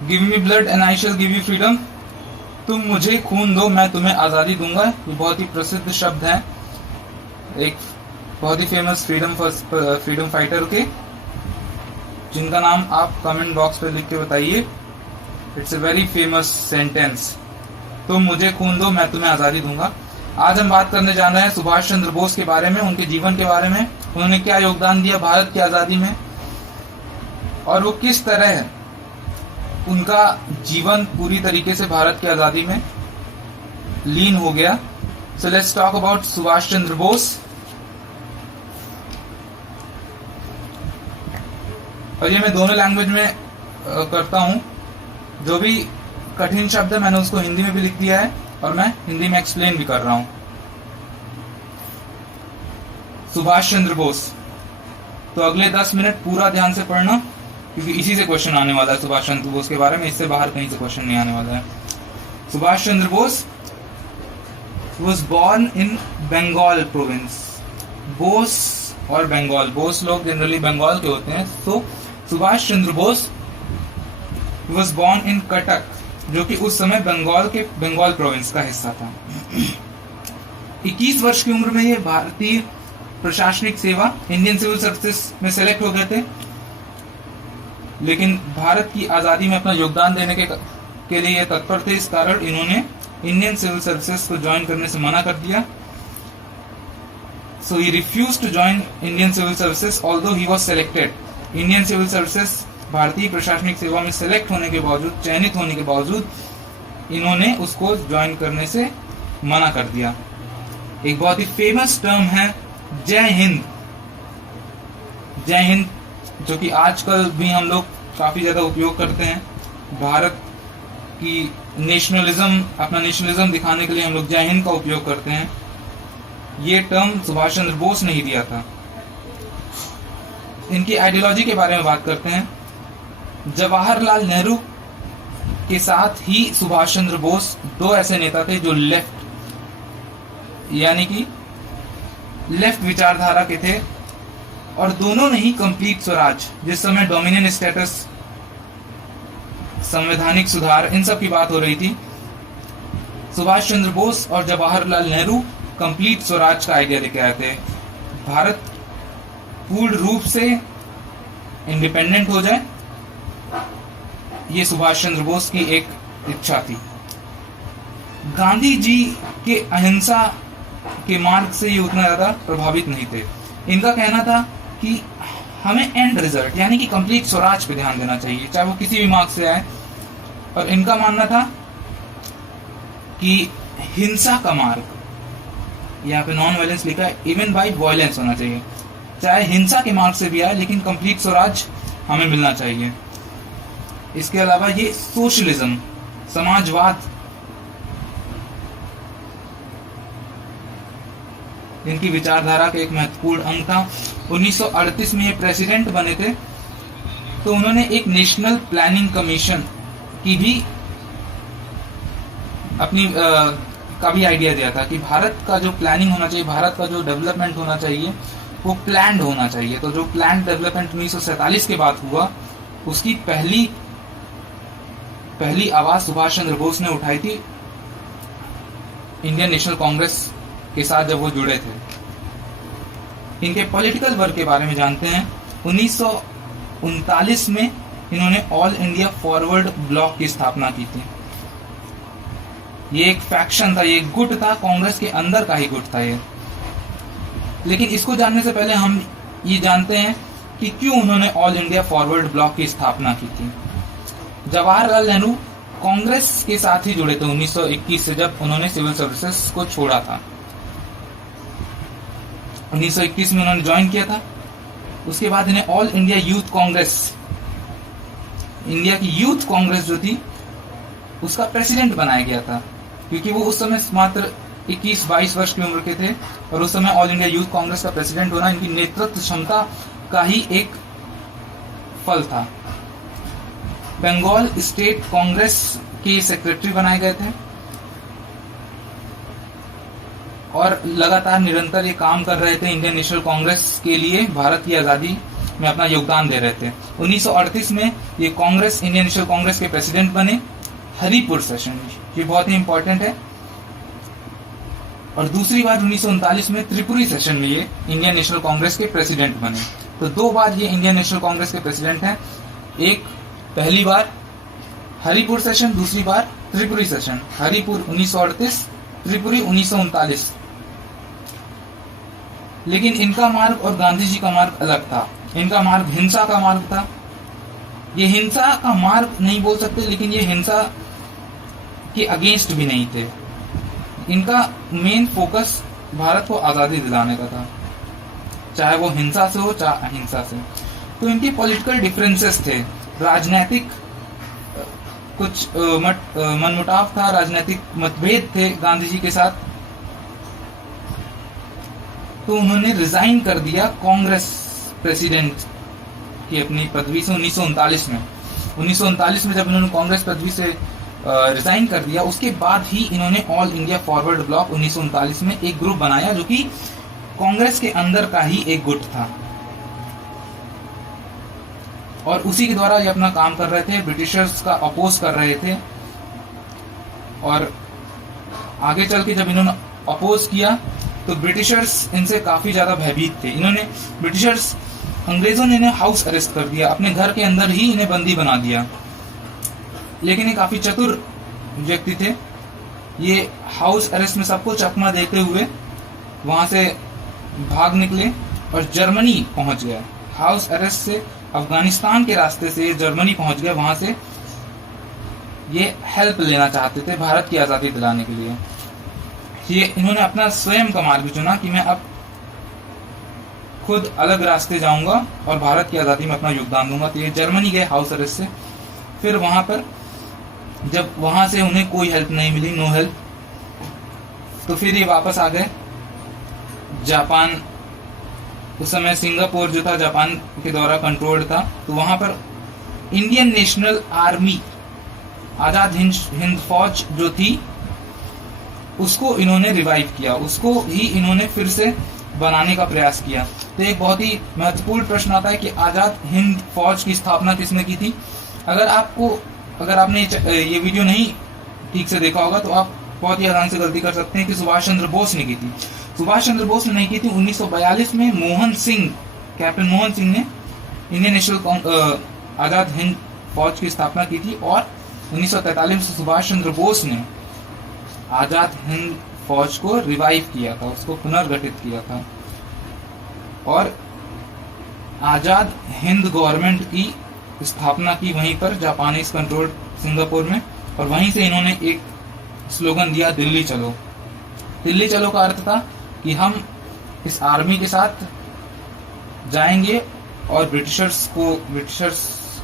Give me blood and I shell give you freedom, तुम मुझे खून दो मैं तुम्हें आजादी दूंगा। ये बहुत ही प्रसिद्ध शब्द है एक बहुत ही फेमस फ्रीडम फाइटर के, जिनका नाम आप कमेंट बॉक्स पे लिख के बताइए। It's a very famous sentence, तुम मुझे खून दो मैं तुम्हें आजादी दूंगा। आज हम बात करने जा रहे हैं सुभाष चंद्र बोस के बारे में, उनके जीवन के बारे में, उन्होंने क्या योगदान दिया भारत की आजादी में और वो किस तरह उनका जीवन पूरी तरीके से भारत की आजादी में लीन हो गया। So let's talk about Subhash Chandra Bose. और ये मैं दोनों लैंग्वेज में करता हूं, जो भी कठिन शब्द है मैंने उसको हिंदी में भी लिख दिया है और मैं हिंदी में एक्सप्लेन भी कर रहा हूं। सुभाष चंद्र बोस, तो अगले 10 मिनट पूरा ध्यान से पढ़ना, क्योंकि इसी से क्वेश्चन आने वाला है सुभाष चंद्र बोस के बारे में, इससे बाहर कहीं से क्वेश्चन नहीं आने वाला है। Subhash Chandra Bose was born in Bengal province. Bose और बंगाल, बोस लोग जनरली बंगाल के होते हैं। तो Subhash Chandra Bose was born in Cuttack, जो कि उस समय बंगाल प्रोविंस का हिस्सा था। 21 वर्ष की उम्र में ये भारतीय प्रशासनिक सेवा इंडियन सिविल सर्विसेज में सेलेक्ट हो गए थे, लेकिन भारत की आजादी में अपना योगदान देने के लिए तत्पर थे। इस कारण इन्होंने इंडियन सिविल सर्विसेज को ज्वाइन करने से मना कर दिया। So he refuse to join Indian civil services although he was selected. Indian civil services भारतीय प्रशासनिक सेवा में सेलेक्ट होने के बावजूद, चयनित होने के बावजूद इन्होंने उसको ज्वाइन करने से मना कर दिया। एक बहुत ही फेमस टर्म है जय हिंद। जय हिंद, जो कि आजकल भी हम लोग काफी ज्यादा उपयोग करते हैं। भारत की नेशनलिज्म, अपना नेशनलिज्म दिखाने के लिए हम लोग जय हिंद का उपयोग करते हैं। ये टर्म सुभाष चंद्र बोस ने ही दिया था। इनकी आइडियोलॉजी के बारे में बात करते हैं। जवाहरलाल नेहरू के साथ ही सुभाष चंद्र बोस दो ऐसे नेता थे जो लेफ्ट यानी कि लेफ्ट विचारधारा के थे, और दोनों ने ही कंप्लीट स्वराज, जिस समय डोमिनियन स्टेटस, संवैधानिक सुधार, इन सब की बात हो रही थी, सुभाष चंद्र बोस और जवाहरलाल नेहरू कंप्लीट स्वराज का आइडिया लेके आए थे। भारत पूर्ण रूप से इंडिपेंडेंट हो जाए, ये सुभाष चंद्र बोस की एक इच्छा थी। गांधी जी के अहिंसा के मार्ग से ये उतना ज्यादा प्रभावित नहीं थे। इनका कहना था कि हमें एंड रिजल्ट यानी कि कंप्लीट स्वराज पे ध्यान देना चाहिए, चाहे वो किसी भी मार्ग से आए। और इनका मानना था कि हिंसा का मार्ग, यहाँ पे नॉन वायलेंस लिखा है, इवन बाई वायलेंस होना चाहिए, चाहे हिंसा के मार्ग से भी आए, लेकिन कंप्लीट स्वराज हमें मिलना चाहिए। इसके अलावा ये सोशलिज्म, समाजवाद, इनकी विचारधारा का एक महत्वपूर्ण अंग था। 1938 में ये प्रेसिडेंट बने थे, तो उन्होंने एक नेशनल प्लानिंग कमीशन की भी अपनी का भी आइडिया दिया था कि भारत का जो प्लानिंग होना चाहिए, भारत का जो डेवलपमेंट होना चाहिए, वो प्लान्ड होना चाहिए। तो जो प्लान्ड डेवलपमेंट 1947 के बाद हुआ, उसकी पहली आवाज सुभाष चंद्र बोस ने उठाई थी इंडियन नेशनल कांग्रेस के साथ जब वो जुड़े थे। इनके पॉलिटिकल वर्क के बारे में जानते हैं। 1939 में इन्होंने ऑल इंडिया फॉरवर्ड ब्लॉक की स्थापना की थी। ये एक फैक्शन था, ये एक गुट था, कांग्रेस के अंदर का ही गुट था ये। लेकिन इसको जानने से पहले हम ये जानते हैं कि क्यों उन्होंने ऑल इंडिया फॉरवर्ड ब्लॉक की स्थापना की थी। जवाहरलाल नेहरू कांग्रेस के साथ ही जुड़े थे 1921 से, जब उन्होंने सिविल सर्विसेज को छोड़ा था। 1921 में उन्होंने ज्वाइन किया था। उसके बाद इन्हें all India youth Congress, India की यूथ कांग्रेस जो थी, उसका प्रेसिडेंट बनाया गया था, क्योंकि वो उस समय मात्र 21-22 वर्ष की उम्र के थे। और उस समय ऑल इंडिया यूथ कांग्रेस का प्रेसिडेंट होना इनकी नेतृत्व क्षमता का ही एक फल था। बंगाल स्टेट कांग्रेस के सेक्रेटरी बनाए गए थे और लगातार निरंतर ये काम कर रहे थे इंडियन नेशनल कांग्रेस के लिए, भारत की आजादी में अपना योगदान दे रहे थे। 1938 में ये कांग्रेस, इंडियन नेशनल कांग्रेस के प्रेसिडेंट बने, हरिपुर सेशन, ये बहुत ही इंपॉर्टेंट है। और दूसरी बार 1939 में त्रिपुरी सेशन में ये इंडियन नेशनल कांग्रेस के प्रेसिडेंट बने। तो 2 बार ये इंडियन नेशनल कांग्रेस के प्रेसिडेंट हैं, एक पहली बार हरिपुर सेशन, दूसरी बार त्रिपुरी सेशन। हरिपुर 1938, त्रिपुरी 1939। लेकिन इनका मार्ग और गांधी जी का मार्ग अलग था। इनका मार्ग हिंसा का मार्ग था। ये हिंसा का मार्ग नहीं बोल सकते, लेकिन ये हिंसा के अगेंस्ट भी नहीं थे। इनका मेन फोकस भारत को आजादी दिलाने का था, चाहे वो हिंसा से हो चाहे अहिंसा से। तो इनके पॉलिटिकल डिफरेंसेस थे, राजनीतिक कुछ मनमुटाव था, राजनीतिक मतभेद थे गांधी जी के साथ। तो उन्होंने रिजाइन कर दिया कांग्रेस प्रेसिडेंट की अपनी पदवी से 1939 में। 1939 में जब इन्होंने कांग्रेस पदवी से रिजाइन कर दिया, उसके बाद ही इन्होंने ऑल इंडिया फॉरवर्ड ब्लॉक 1939 में एक ग्रुप बनाया, जो कि कांग्रेस के अंदर का ही एक गुट था, और उसी के द्वारा ये अपना काम कर रहे थे, ब्रिटिशर्स का अपोज कर रहे थे। और आगे चल के जब इन्होंने अपोज किया तो ब्रिटिशर्स इनसे काफी ज्यादा भयभीत थे। अंग्रेजों ने इन्हें हाउस अरेस्ट कर दिया, अपने घर के अंदर ही इन्हें बंदी बना दिया। लेकिन ये काफी चतुर व्यक्ति थे। ये हाउस अरेस्ट में सबको चकमा देते हुए वहां से भाग निकले और जर्मनी पहुंच गए। हाउस अरेस्ट से अफगानिस्तान के रास्ते से जर्मनी पहुंच गए। वहां से ये हेल्प लेना चाहते थे भारत की आजादी दिलाने के लिए। ये इन्होंने अपना स्वयं का मार्ग चुना कि मैं अब खुद अलग रास्ते जाऊंगा और भारत की आजादी में अपना योगदान दूंगा। तो ये जर्मनी गए हाउस अरेस्ट से। फिर वहां पर जब वहां से उन्हें कोई हेल्प नहीं मिली, नो हेल्प, तो फिर ये वापस आ गए जापान। उस समय सिंगापुर जो था जापान के द्वारा कंट्रोल्ड था। तो वहां पर Indian national army, Azad Hind फौज जो थी, उसको इन्होंने रिवाइव किया, उसको ही इन्होंने फिर से बनाने का प्रयास किया। तो एक बहुत ही महत्वपूर्ण प्रश्न आता है कि आजाद हिंद फौज की स्थापना किसने की थी। अगर आपने ये वीडियो नहीं ठीक से देखा होगा तो आप बहुत ही आसान से गलती कर सकते हैं कि सुभाष चंद्र बोस ने की थी। सुभाष चंद्र बोस ने नहीं की थी। 1942 में कैप्टन मोहन सिंह ने इंडियन नेशनल आजाद हिंद फौज की स्थापना की थी। और 1943 में सुभाष चंद्र बोस ने आजाद हिंद फौज को रिवाइव किया था, उसको पुनर्गठित किया था। और आजाद हिंद गवर्नमेंट की स्थापना की वहीं पर जापानीज कंट्रोल्ड सिंगापुर में। और वहीं से इन्होंने एक स्लोगन दिया, दिल्ली चलो। दिल्ली चलो का अर्थ था कि हम इस आर्मी के साथ जाएंगे और ब्रिटिशर्स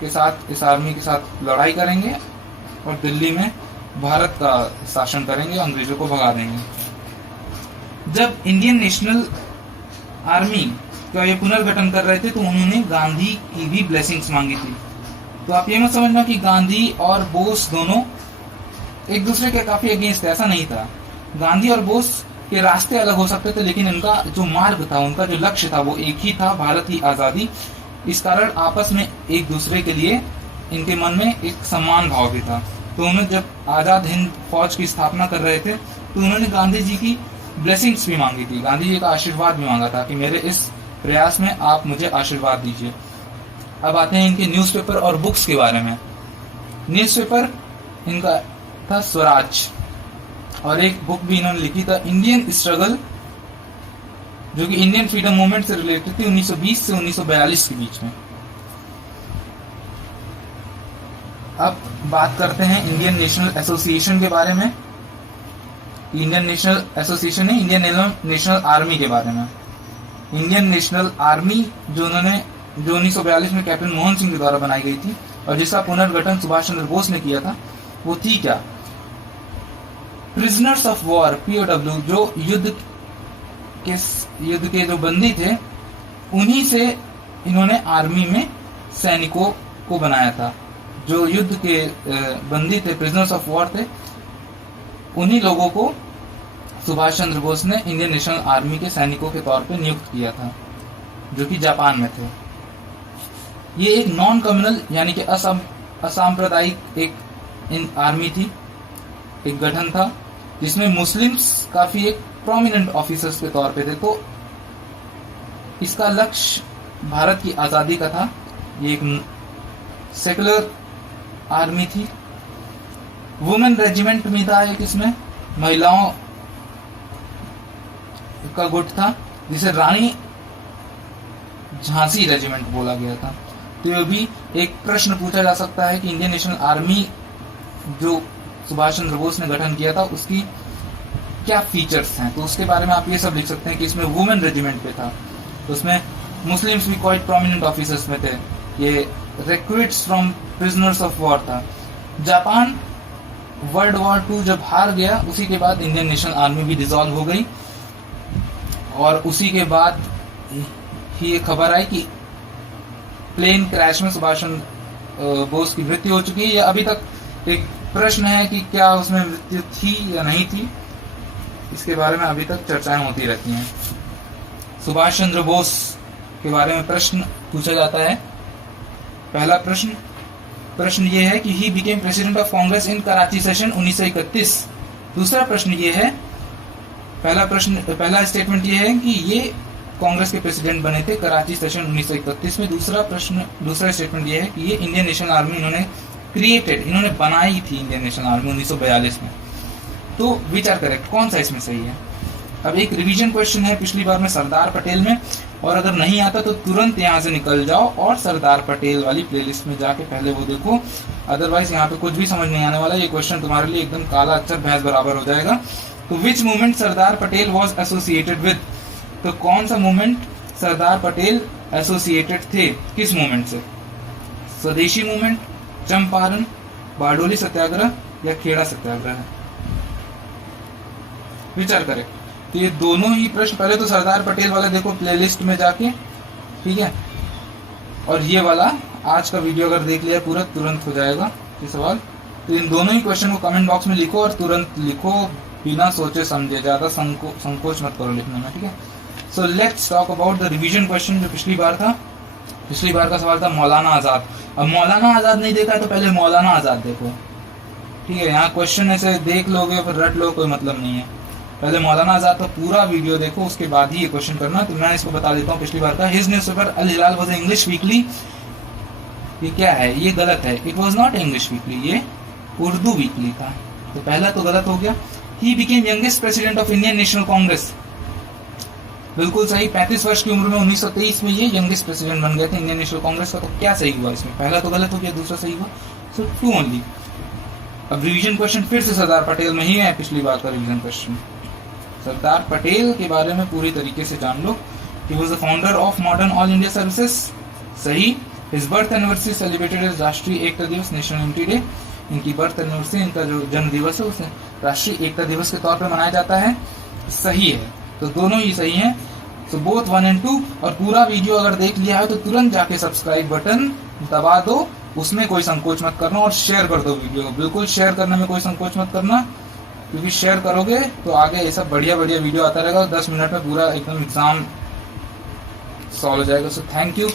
के साथ, इस आर्मी के साथ लड़ाई करेंगे और दिल्ली में भारत का शासन करेंगे, अंग्रेजों को भगा देंगे। जब इंडियन नेशनल आर्मी का ये पुनर्गठन कर रहे थे तो उन्होंने गांधी की भी ब्लेसिंग्स मांगी थी। तो आप ये मत समझना कि गांधी और बोस दोनों एक दूसरे के काफी अगेंस्ट, ऐसा नहीं था। गांधी और बोस के रास्ते अलग हो सकते थे, लेकिन उनका जो मार्ग था, उनका जो लक्ष्य था, वो एक ही था, भारत की आजादी। इस कारण आपस में एक दूसरे के लिए इनके मन में एक सम्मान भाव भी था। तो उन्होंने जब आजाद हिंद फौज की स्थापना कर रहे थे तो उन्होंने गांधी जी की ब्लेसिंग्स भी मांगी थी, गांधी जी का आशीर्वाद भी मांगा था कि मेरे इस प्रयास में आप मुझे आशीर्वाद दीजिए। अब आते हैं इनके न्यूज़पेपर और बुक्स के बारे में। न्यूज़पेपर इनका था स्वराज, और एक बुक भी इन्होंने लिखी था इंडियन स्ट्रगल, जो कि इंडियन फ्रीडम मूवमेंट से रिलेटेड थी 1920 से 1942 के बीच में। अब बात करते हैं इंडियन नेशनल एसोसिएशन के बारे में। इंडियन नेशनल एसोसिएशन है इंडियन नेशनल आर्मी के बारे में। इंडियन नेशनल आर्मी जो 1942 में कैप्टन मोहन सिंह के द्वारा बनाई गई थी और जिसका पुनर्गठन सुभाष चंद्र बोस ने किया था, वो थी क्या? प्रिजनर्स ऑफ वॉर, POW, जो युद्ध के जो बंदी थे, उन्हीं से इन्होंने आर्मी में सैनिकों को बनाया था। जो युद्ध के बंदी थे, प्रिजनर्स ऑफ वॉर थे, उन्हीं लोगों को सुभाष चंद्र बोस ने इंडियन नेशनल आर्मी के सैनिकों के तौर पे नियुक्त किया था, जो कि जापान में थे। ये एक नॉन कम्युनल यानी कि असांप्रदायिक एक आर्मी थी, एक गठन था जिसमें मुस्लिम्स काफी एक प्रोमिनेंट ऑफिसर्स के तौर पे थे। तो इसका लक्ष्य भारत की आजादी का था। ये एक सेकुलर आर्मी थी। वुमेन रेजिमेंट में था एक, इसमें महिलाओं का गुट था जिसे रानी झांसी रेजिमेंट बोला गया था। तो ये भी एक प्रश्न पूछा जा सकता है कि इंडियन नेशनल आर्मी जो सुभाष चंद्र बोस ने गठन किया था उसकी क्या फीचर्स हैं। तो उसके बारे में आप ये सब लिख सकते हैं कि इसमें वुमेन रेजिमेंट पे था, तो उसमें मुस्लिम्स भी क्वाइट प्रोमिनेंट ऑफिसर्स में थे। ये recruits from prisoners of war था। जापान वर्ल्ड वॉर 2 जब हार गया उसी के बाद इंडियन नेशनल आर्मी भी डिसॉल्व हो गई, और उसी के बाद ही ये खबर आई कि प्लेन क्रैश में सुभाष चंद्र बोस की मृत्यु हो चुकी है। या अभी तक एक प्रश्न है कि क्या उसमें मृत्यु थी या नहीं थी, इसके बारे में अभी तक चर्चाएं होती रहती हैं। सुभाष चंद्र बोस के बारे में प्रश्न पूछा जाता है। पहला प्रश्न ये है कि he became president of Congress in Karachi session 1931। दूसरा प्रश्न ये है, पहला स्टेटमेंट ये है कि ये कांग्रेस के प्रेसिडेंट बने थे कराची सेशन 1931 में। दूसरा स्टेटमेंट ये है कि ये इंडियन नेशनल आर्मी इन्होंने बनाई थी इंडियन नेशनल आर्मी 1942 में। तो विचार करें कौन सा इसमें सही है। अब एक रिवीजन क्वेश्चन है पिछली बार में सरदार पटेल में, और अगर नहीं आता तो तुरंत यहाँ से निकल जाओ और सरदार पटेल वाली प्लेलिस्ट में जाके पहले वो देखो, अदरवाइज यहाँ पे कुछ भी समझ नहीं आने वाला। ये क्वेश्चन तुम्हारे लिए एकदम काला अक्षर भैंस बराबर हो जाएगा। तो विच movement Sardar Patel was associated with, तो कौन सा मूवमेंट सरदार पटेल एसोसिएटेड थे, किस मूवमेंट से? स्वदेशी मूवमेंट, चंपारण, बारडोली सत्याग्रह या खेड़ा सत्याग्रह? विचार करें। तो ये दोनों ही प्रश्न, पहले तो सरदार पटेल वाला देखो प्लेलिस्ट में जाके, ठीक है, और ये वाला आज का वीडियो अगर देख लिया पूरा तुरंत हो जाएगा ये सवाल। तो इन दोनों ही क्वेश्चन को कमेंट बॉक्स में लिखो और तुरंत लिखो, बिना सोचे समझे, ज्यादा संकोच मत करो लिखने में, ठीक है। सो let's talk about the revision question जो पिछली बार था। पिछली बार का सवाल था मौलाना आजाद। अब मौलाना आजाद नहीं देखा है तो पहले मौलाना आजाद देखो, ठीक है। यहाँ क्वेश्चन ऐसे देख लोगे फिर रट लो, कोई मतलब नहीं है। पहले मौलाना आजाद का पूरा वीडियो देखो, उसके बाद ही ये क्वेश्चन करना। तो मैं इसको बता देता हूँ पिछली बार का। His newspaper Al Hilal was English weekly, ये क्या है, ये गलत है। It was not English weekly, ये उर्दू वीकली था। तो पहला तो गलत हो गया। He became youngest president of Indian national Congress, बिल्कुल सही। 35 वर्ष की उम्र में 1923 में ये यंगेस्ट प्रेसिडेंट बन गए थे इंडियन नेशनल कांग्रेस का। तो क्या सही हुआ इसमें? पहला तो गलत हो गया, दूसरा सही हुआ। सो 2 ओनली। अब रिवीजन क्वेश्चन फिर से सरदार पटेल में ही है, पिछली बार का रिवीजन क्वेश्चन। सरदार पटेल के बारे में पूरी तरीके से जान लो। He was the founder of modern all India services, सही। His birth anniversary celebrated as Rashtriya Ekta Diwas, national unity day. इनकी बर्थ एनिवर्सरी, इनका जो जन्म दिवस है उसे राष्ट्रीय एकता दिवस के तौर पर मनाया जाता है, सही है। तो दोनों ही सही हैं। So both 1 and 2। और पूरा वीडियो अगर देख लिया है तो तुरंत जाके सब्सक्राइब बटन दबा दो, उसमें कोई संकोच मत करना, और शेयर कर दो वीडियो को। बिल्कुल शेयर करने में कोई संकोच मत करना, क्योंकि शेयर करोगे तो आगे ये सब बढ़िया वीडियो आता रहेगा। 10 मिनट में पूरा एकदम एग्जाम सॉल्व हो जाएगा। So thank you.